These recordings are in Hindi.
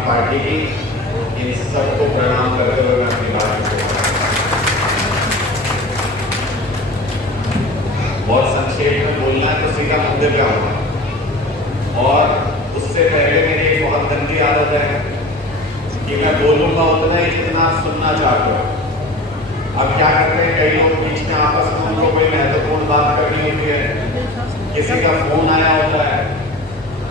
आदमी पार्टी की, इन सबको प्रणाम करते हुए मैं अपनी बात को बहुत संक्षेप में बोलना है तो सीधा मुद्दे पे आऊंगा। और उससे पहले मेरी एक बहुत गंदी आदत है कि मैं बोलूंगा उतना ही जितना सुनना चाहते हो। अब क्या करते हैं कई लोग बीच में आपस में उनको कोई महत्वपूर्ण बात करनी होती है, किसी का फोन आया होता है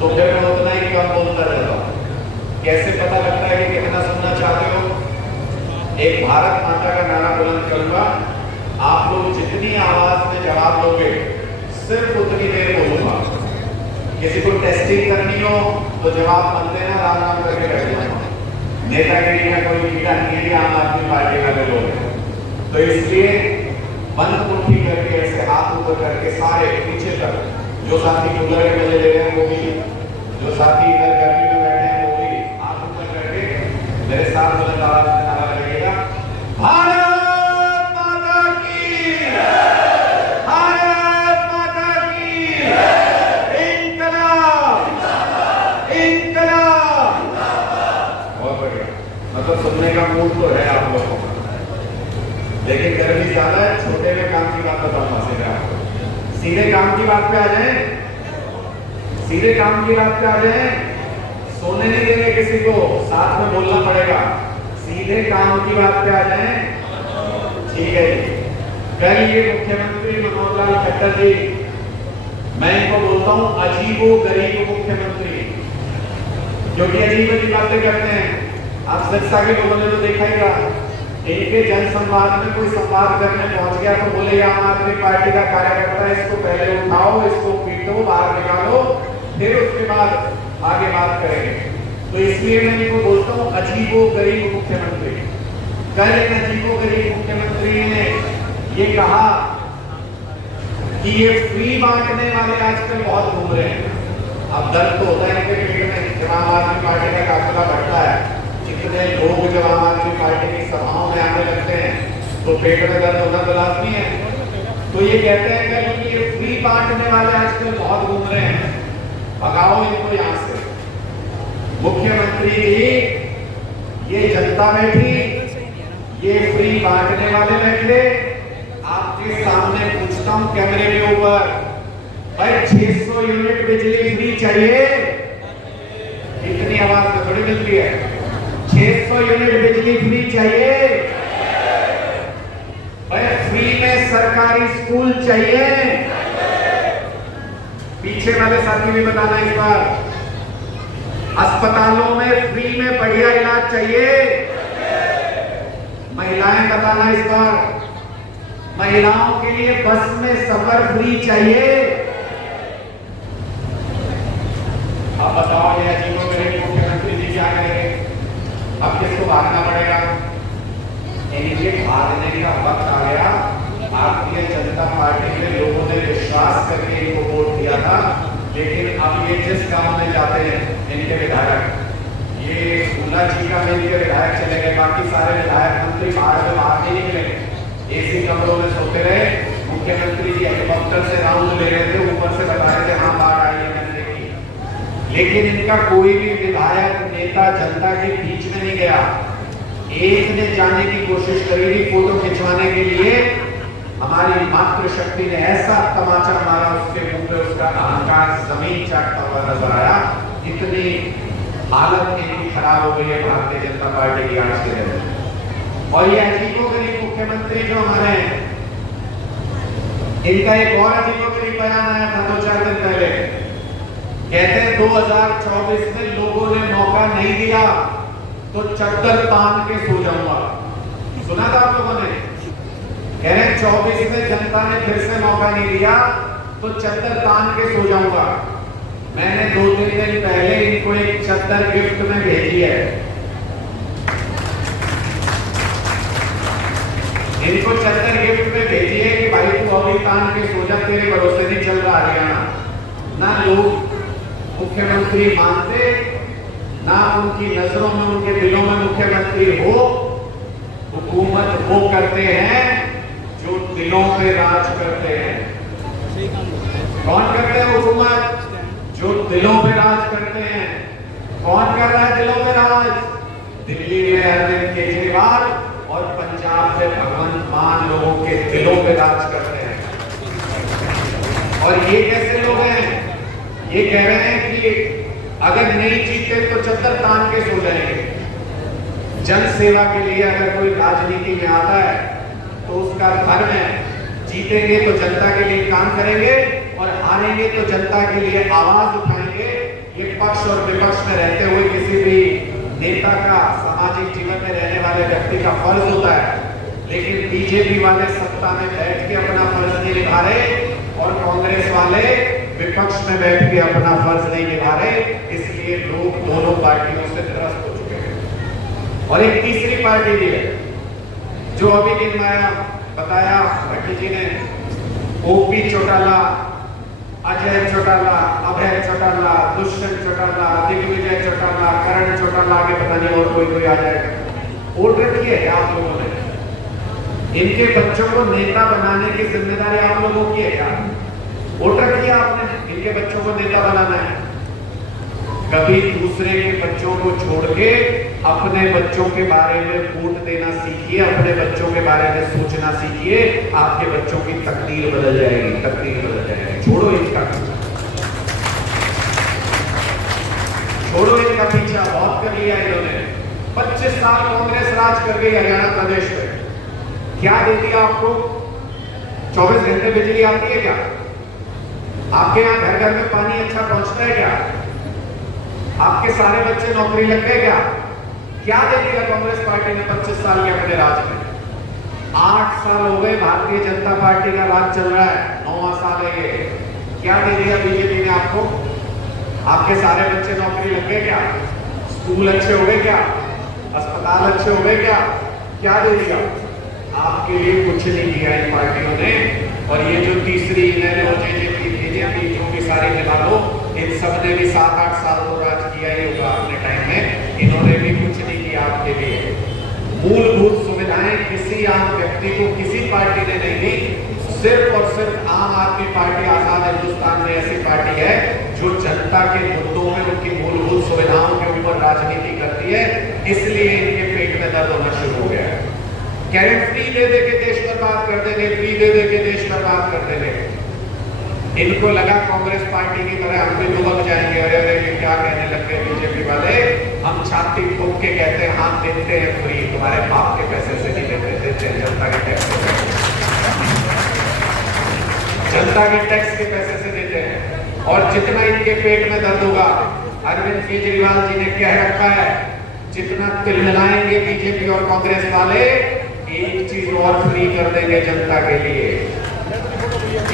तो फिर मैं उतना ही कम बोलता रहता हूँ। कैसे पता लगता है कि कितना सुनना चाहते हो? एक भारत माता का नारा बुलंद करूंगा, आप लोग जितनी आवाज में जवाब दोगे सिर्फ उतनी देर बोलूंगा। किसी को टेस्टिंग करनी हो तो जवाब मत देना, राम राम करके बैठ जाना। नेतागिरी का कोई कीड़ा नहीं है, आम आदमी पार्टी वाले लोग हैं। तो इसलिए बंद मुट्ठी करके ऐसे हाथ ऊपर करके सारे पीछे तक, जो साथी कूलर के मजे ले रहे हैं वो भी, जो साथी इधर गर्मी में बैठे हैं वो भी हाथ ऊपर करके मेरे साथ बुलंद आवाज में नारा लगेगा, भारत माता की, भारत माता की, इंकलाब, इंकलाब। बहुत बढ़िया, मतलब सुनने का मूड तो है आप लोगों का, लेकिन गर्मी ज्यादा है। छोटे में काम की बात बताऊंगा सीधे काम की बात पे आ जाए, सीधे काम की बात पे आ जाए। सोने नहीं देंगे किसी को, साथ में बोलना पड़ेगा। सीधे काम की बात पे आ जाए, ठीक है जी। कल ये मुख्यमंत्री मनोहर लाल खट्टर जी, मैं इनको बोलता हूँ अजीबो गरीब मुख्यमंत्री, क्योंकि अजीब अजीब बातें करते हैं। आप शिक्षा के लोगों ने तो देखा ही था, इनके जन संवाद में कोई संवाद करने पहुंच गया तो बोले आम आदमी पार्टी का कार्यकर्ता, इसको पहले उठाओ, इसको पीटो, बाहर निकालो, फिर उसके बाद आगे बात करेंगे। तो इसलिए मैं इनको बोलता हूँ अजीबो गरीब मुख्यमंत्री। कल इन अजीबो गरीब मुख्यमंत्री ने ये कहा कि ये फ्री बांटने वाले आजकल बहुत घूम रहे हैं। अब दर्द तो होता है इनके पेट में, जब आम आदमी पार्टी का काफिला बढ़ता है, जितने लोग जब आम आदमी पार्टी की सभाओं में आने लगते हैं तो पेट में दर्द होना तो लाजमी है। तो ये कहते हैं कि ये फ्री बांटने वाले आजकल बहुत घूम रहे हैं, भगाओ इनको यहाँ से। मुख्यमंत्री जी, ये जनता बैठी, ये फ्री बांटने वाले बैठे, आपके सामने पूछता हूँ कैमरे के ऊपर, भाई 600 यूनिट बिजली फ्री चाहिए? इतनी आवाज में थोड़ी मिलती है। 600 यूनिट बिजली फ्री चाहिए? भाई फ्री में सरकारी स्कूल चाहिए? पीछे वाले साथी भी बताना इस बार। अस्पतालों में फ्री में बढ़िया इलाज चाहिए? महिलाएं बताना इस बार। महिलाओं के लिए बस में सफर फ्री चाहिए? अब बताओ ये अजीबो गरीब मुख्यमंत्री जी क्या करेंगे? अब किसको भागना पड़ेगा? इनके भागने का वक्त आ गया। भारतीय जनता पार्टी के लोगों ने विश्वास करके इनको वोट दिया था, लेकिन अब ये जिस गांव में जाते हैं इनके विधायक, ये फूला जी का में इनके विधायक चले गए, बाकी सारे विधायक मंत्री बाहर नहीं निकले, एसी कमरों में सोते रहे। मुख्यमंत्री जी हेलीकॉप्टर से राउंड ले रहे थे, ऊपर से बता रहे थे हाँ बाढ़ आई है, मैंने देखी। लेकिन इनका कोई भी विधायक नेता जनता के बीच में नहीं गया। एक ने जाने की कोशिश करी थी फोटो खिंचवाने के लिए, हमारी मातृशक्ति ने ऐसा तमाचा मारा उसके मुंह पे, उसका अहंकार जमीन चाटता हुआ नजर आया। इतनी हालत इनकी खराब हो गई है भारतीय जनता पार्टी की आज के दिन। और ये अजीबोगरीब मुख्यमंत्री जो हमारे हैं, इनका एक और अजीबोगरीब बयान आया था 2-4 दिन पहले। कहते हैं 2024 में लोगों ने मौका नहीं दिया तो चद्दर तान के सो जाऊंगा। सुना था आप लोगों ने? कह रहे 24 में जनता ने फिर से मौका नहीं दिया तो चद्दर तान के सो जाऊंगा। मैंने 2-3 दिन पहले इनको एक चद्दर गिफ्ट में भेजी है। इनको चद्दर गिफ्ट में भेजी है कि भाई तू अभी तान के सो जा, तेरे भरोसे नहीं चल रहा हरियाणा। ना लोग मुख्यमंत्री मानते, ना उनकी नजरों में उनके दिलों में मुख्यमंत्री हो। हुकूमत वो करते हैं जो दिलों पे राज करते हैं। कौन करते हैं हुकूमत? जो दिलों पे राज करते हैं। कौन कर रहा है दिलों में राज? दिल्ली में अरविंद केजरीवाल और पंजाब में भगवंत मान लोगों के दिलों पे राज करते हैं। और ये कैसे लोग हैं? ये कह रहे हैं कि अगर नहीं जीते तो चद्दर तान के सो जाएंगे। जन सेवा के लिए अगर कोई राजनीति में आता है तो उसका धर्म है, जीतेंगे तो जनता के लिए काम करेंगे और हारेंगे तो जनता के लिए आवाज उठाएंगे। ये पक्ष और विपक्ष में रहते हुए किसी भी नेता का, सामाजिक जीवन में रहने वाले व्यक्ति का फर्ज होता है। लेकिन बीजेपी वाले सत्ता में बैठ के अपना फर्ज नहीं निभा रहे और कांग्रेस वाले विपक्ष में बैठ के अपना फर्ज नहीं निभा रहे, इसलिए लोग दोनों पार्टियों से त्रस्त हो चुके हैं। और एक तीसरी पार्टी भी है जो अभी गिनवाया बताया भट्टी जी ने, ओपी चौटाला, अजय चौटाला, अभय चौटाला, दुष्यंत चौटाला, दिग्विजय चौटाला, करण चौटाला, आगे पता नहीं और कोई आ जाएगा। वोट रखी है क्या आप लोगों ने? इनके बच्चों को नेता बनाने की जिम्मेदारी आप लोगों की है क्या? वोट रखी है आपने? इनके बच्चों को नेता बनाना है। कभी दूसरे के बच्चों को छोड़ के अपने बच्चों के बारे में वोट देना सीखिए, अपने बच्चों के बारे में सोचना सीखिए। आपके बच्चों की तकदीर बदल जाएगी, तकदीर बदल जाएगी। छोड़ो इनका छोड़ो इनका पीछा, बहुत कर लिया इन्होंने। 25 साल कांग्रेस राज कर गई हरियाणा प्रदेश में। क्या दे दिया आपको? 24 घंटे बिजली आती है क्या? आपके यहाँ घर घर में पानी अच्छा पहुंचता है क्या? आपके सारे बच्चे नौकरी लग गए क्या? क्या दे दिया कांग्रेस पार्टी ने 25 साल के अपने राज में? 8 साल हो गए भारतीय जनता पार्टी का राज चल रहा है, 9वां साल है ये। क्या दे दिया बीजेपी ने आपको? आपके सारे बच्चे नौकरी लग गए क्या? स्कूल अच्छे हो गए क्या? अस्पताल अच्छे हो गए क्या? क्या दे दिया? आपके लिए कुछ नहीं किया इन पार्टियों ने। और ये जो तीसरी बीजेपी जो भी सारी मिला लो, इन सब ने भी 7-8 साल तो राज किया ही होगा अपने टाइम में। इन्होंने भी कुछ नहीं किया आपके लिए। मूलभूत सुविधाएं किसी आम व्यक्ति को किसी पार्टी ने नहीं दी। सिर्फ और सिर्फ आम आदमी पार्टी आजाद हिंदुस्तान में ऐसी पार्टी है जो जनता के मुद्दों में, उनकी मूलभूत सुविधाओं के ऊपर राजनीति करती है। इसलिए इनके पेट में दर्द होना शुरू हो गया है। कह रहे फ्री दे दे के देश बर्बाद कर देंगे, फ्री दे दे के देश बर्बाद कर देंगे। इनको लगा कांग्रेस पार्टी की तरह हम भी दुबक जाएंगे। अरे अरे ये क्या कहने लग गए बीजेपी वाले, हम छाती ठोक के कहते हैं हाँ देते हैं फ्री, तुम्हारे बाप के पैसे से नहीं देते, देते हैं जनता के टैक्स के पैसे, जनता के टैक्स के पैसे से देते हैं। और जितना इनके पेट में दर्द होगा, अरविंद केजरीवाल जी ने कह रखा है, जितना तिलमिलाएंगे बीजेपी और कांग्रेस वाले, एक चीज और फ्री कर देंगे जनता के लिए,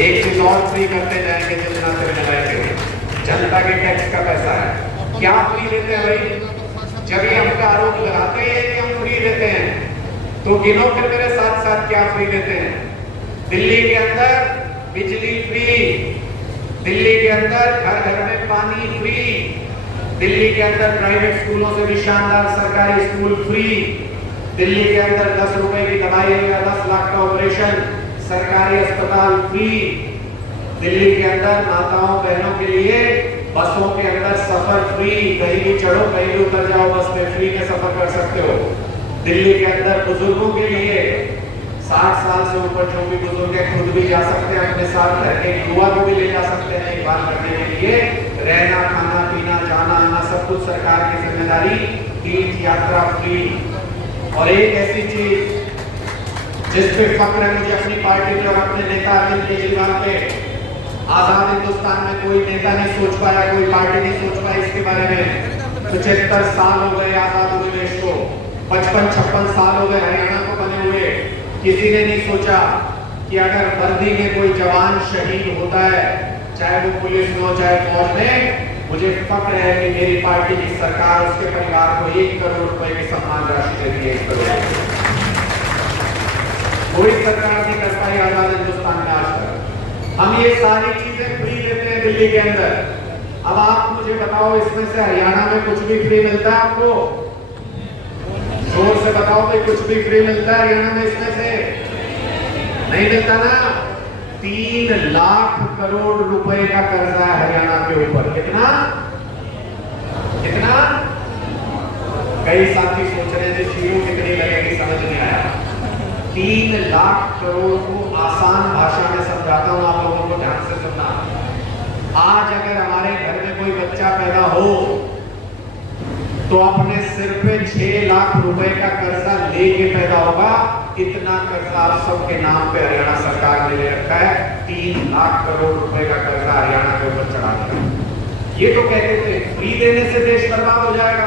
एक चीज और फ्री करते जाएंगे जितना तिलमिलाएंगे। जनता के टैक्स का पैसा है। क्या फ्री देते हैं भाई? जब ये हमका आरोप लगाते हैं कि हम फ्री देते हैं, तो गिनो फिर मेरे साथ साथ क्या फ्री देते हैं। दिल्ली के अंदर बिजली फ्री, दिल्ली के अंदर घर घर में पानी फ्री, दिल्ली के अंदर प्राइवेट स्कूलों से भी शानदार सरकारी स्कूल फ्री, दिल्ली के अंदर 10 रुपए की दवाई या 10 लाख का ऑपरेशन, सरकारी अस्पताल फ्री, दिल्ली के अंदर माताओं बहनों के लिए बसों के अंदर सफर फ्री, कहीं भी चढ़ो कहीं भी उतर जाओ बस में फ्री में सफर कर सकते हो। दिल्ली के अंदर बुजुर्गों के लिए 60 साल से ऊपर जो भी बुजुर्ग है खुद भी जा सकते हैं, अपने साथ रहकर युवा को भी ले जा सकते हैं देखभाल करने के लिए। रहना खाना पीना जाना आना सब कुछ सरकार की जिम्मेदारी, तीर्थ यात्रा फ्री। और एक ऐसी चीज जिस पे फक्र है मुझे अपनी पार्टी पे और अपने नेता अरविंद केजरीवाल पे, आजाद हिंदुस्तान में कोई नेता नहीं सोच पाया, कोई पार्टी नहीं सोच पाई इसके बारे में। 75 साल हो गए आजाद हुए देश को, 55-56 साल हो गए हरियाणा को बने हुए। किसी ने नहीं सोचा कि अगर वर्दी में कोई जवान शहीद होता है, चाहे वो पुलिस में हो चाहे फौज में, मुझे फक्र है कि मेरी पार्टी की सरकार उसके परिवार को 1 करोड़ रुपए की सम्मान राशि देती है। 1 करोड़ कोई सरकार नहीं कर पाई आजाद हिंदुस्तान में आज तक। हम ये सारी चीजें फ्री देते हैं दिल्ली के अंदर। अब आप मुझे बताओ इसमें से हरियाणा में कुछ भी फ्री मिलता है आपको? जोर से बताओ भाई, कुछ भी फ्री मिलता है हरियाणा में इसमें से? नहीं मिलता ना। 3 लाख करोड़ रुपए का कर्जा है हरियाणा के ऊपर। कितना? कितना? कई साथी सोच रहे थे शीरो कितनी लगेगी, समझ नहीं आया। 3 लाख करोड़ को आसान भाषा में समझाता हूं, आप लोगों को ध्यान से सुनना। आज अगर हमारे घर में कोई बच्चा पैदा हो तो अपने सिर पे 6 लाख रुपए का कर्जा लेके पैदा होगा। इतना कर्जा आप सबके नाम पे हरियाणा सरकार ने ले रखा है। 3 लाख करोड़ रुपए का कर्जा हरियाणा के ऊपर चढ़ा दिया। ये तो कहते थे फ्री देने से देश बर्बाद हो जाएगा,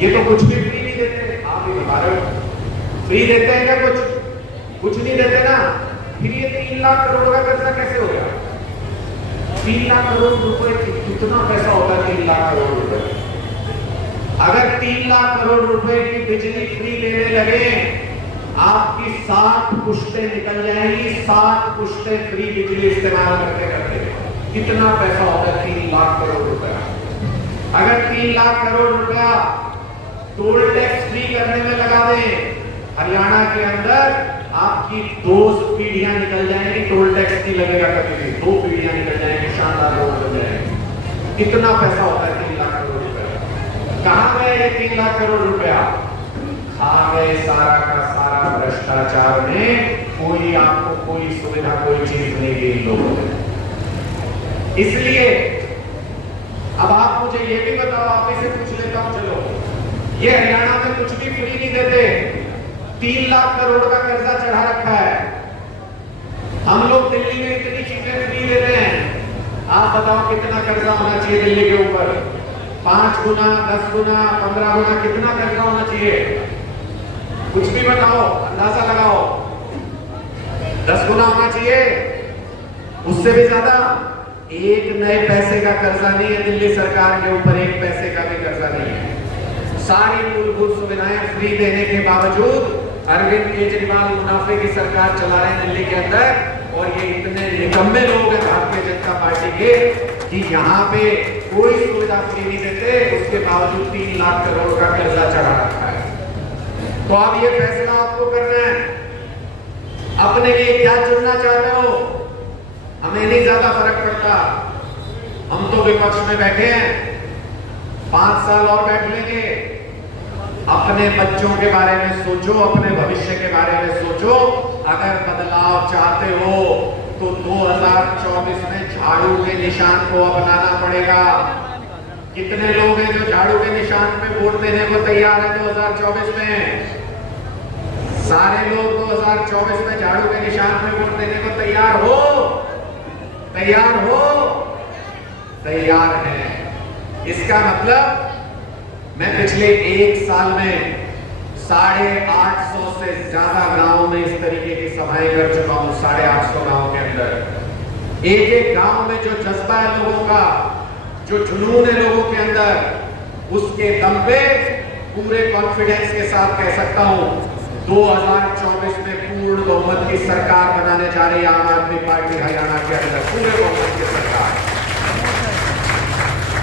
ये तो कुछ भी फ्री नहीं देते। आप ही बता रहे हो फ्री देते हैं क्या? कुछ नहीं देते ना। फिर ये 3 लाख करोड़ का कर्जा कैसे हो गया? 3 लाख करोड़ रुपए कितना पैसा होता है? 3 लाख करोड़ रुपए। अगर 3 लाख करोड़ रुपए की बिजली फ्री देने लगे, आपकी 60 पुश्तें निकल जाएंगी। 60 पुश्तें फ्री बिजली इस्तेमाल करते करते कितना पैसा होता है? 3 लाख करोड़ रुपया। अगर 3 लाख करोड़ रुपया टोल टैक्स फ्री करने में लगा दें, हरियाणा के अंदर आपकी 2 पीढ़ियां निकल जाएंगी। टोल टैक्स नहीं लगेगा कभी भी, 2 पीढ़ियां निकल जाएंगी, शानदार रोड बन जाएंगे। कितना पैसा होता है? 3 लाख करोड़ रुपया। कहां गए ये 3 लाख करोड़ रुपया? खा गए सारा का सारा भ्रष्टाचार में। कोई आपको कोई सुविधा, कोई चीज नहीं दी लोगों ने। इसलिए अब आप मुझे ये भी बताओ, आप इसे पूछ लेता हूं, चलो ये हरियाणा में कुछ भी फ्री नहीं देते, 3 लाख करोड़ का कर्जा चढ़ा रखा है। हम लोग दिल्ली में इतनी चीजें फ्री दे रहे हैं, आप बताओ कितना कर्जा होना चाहिए दिल्ली के ऊपर? 5 गुना, 10 गुना, 15 गुना, कितना कर्जा होना चाहिए? कुछ भी बताओ, अंदाजा लगाओ। 10 गुना होना चाहिए, उससे भी ज्यादा। 1 नए पैसे का कर्जा नहीं है दिल्ली सरकार के ऊपर, 1 पैसे का भी कर्जा नहीं है। सारी मूलभूत सुविधाएं फ्री देने के बावजूद अरविंद केजरीवाल मुनाफे की सरकार चला रहे हैं दिल्ली के अंदर। और ये इतने निकम्मे लोग हैं भारतीय जनता पार्टी के कि यहाँ पे कोई सुविधा फ्री नहीं देते, उसके बावजूद 3 लाख करोड़ का कर्जा चढ़ा रखा है। तो अब ये फैसला आपको करना है, अपने लिए क्या चुनना चाहते हो। हमें नहीं ज्यादा फर्क पड़ता, हम तो विपक्ष में बैठे हैं, 5 साल और बैठ लेंगे। अपने बच्चों के बारे में सोचो, अपने भविष्य के बारे में सोचो। अगर बदलाव चाहते हो तो 2024 में झाड़ू के निशान को अपनाना पड़ेगा। कितने लोग हैं जो झाड़ू के निशान पे वोट देने को तैयार है 2024 में? सारे लोग 2024 में झाड़ू के निशान पे वोट देने को तैयार हो? तैयार हो? तैयार है। इसका मतलब मैं पिछले 1 साल में 850 से ज्यादा गांवों में इस तरीके की सभाएं कर चुका हूं। 850 गांवों के अंदर एक एक गांव में जो जज्बा है लोगों का, जो जुनून है लोगों के अंदर, उसके दम पे पूरे कॉन्फिडेंस के साथ कह सकता हूं 2024 में पूर्ण बहुमत की सरकार बनाने जा रही है आम आदमी पार्टी हरियाणा के अंदर, पूरे बहुमत की सरकार।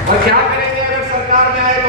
और क्या करेंगे अगर सरकार में आए?